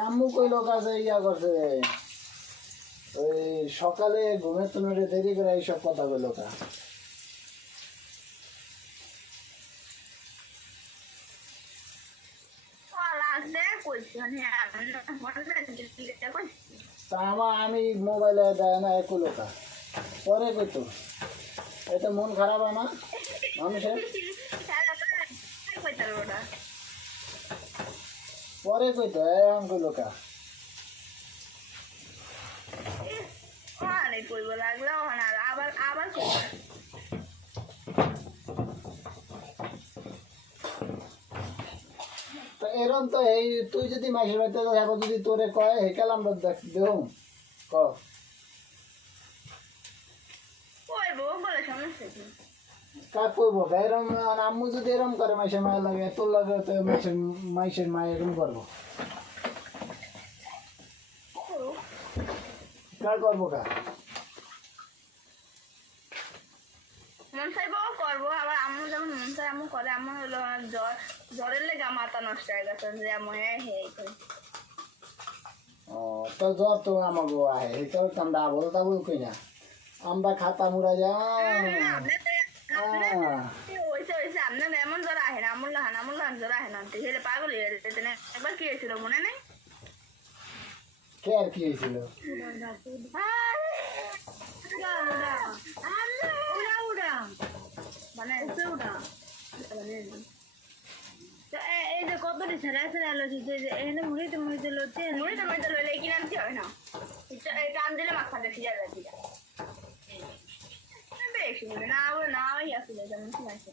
আম্মু কইলো কাজে ইয়া করছে ওই সকালে ঘুমের তুলে দেরি করে এইসব কথা কইলো কা তা আমি মোবাইলে দেয় না কইলো কা পরে কইতো এটা মন খারাপ আমার মানুষের পরে কইতো এখন কইলো কা এরম তো এই তুই যদি মাসের বাড়িতে এখন যদি তোরে কয় হে কালাম দেখ দেহ ক কাক কইব এরম আম্মু যদি এরম করে মাসের মায়া লাগে তোর লাগে তো মাসের মায়া এরকম করবো কার করবো কা মন চাইবও করবো আবার আম্মু যেমন মন চাই আম্মু করে আম্মু হলো জ্বরের লেগে মাথা নষ্ট হয়ে গেছে যে আম্মু ও তো জ্বর তো আমাকে আহে এই তো কামড়া বল তা বল কই না আমরা খাতা মুড়া যা আপনার এমন জ্বর আহে না আমুল লাহান জ্বর আহে না হেলে পাগল হয়ে যেতে একবার কি হয়েছিল মনে নেই কে আর কি হয়েছিল মানে এই যে কত ছেড়ে ছেড়ে আলো এখানে মুড়িতে লইলে কি নামতে হয় না টান দিলে মাথা দেখি যাবে বেশি না না ওই আসলে যেমন কি আছে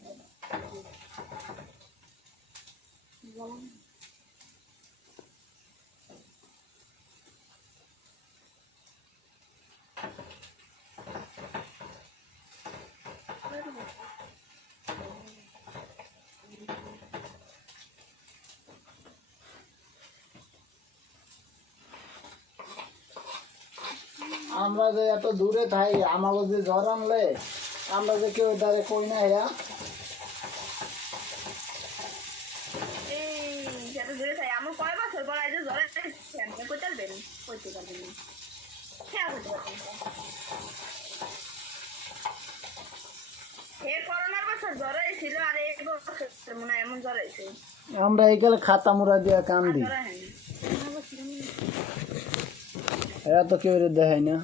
আমরা যে এত দূরে থাই আমাকে যে জ্বর আনলে আমরা যে কেউ দ্বারে কই না হ্যাঁ দূরে থাই আমার কয় বছর পর আজ জ্বর কই চলবেন কইতে পারবেন না খেয়াল করতে পারবেন করোনার বছর জ্বর ছিল আর এই বছর মনে এমন জ্বর হয়েছে আমরা এইকালে খাতা মুড়া দিয়া কান্দি এরা তো কেউ দেখায় না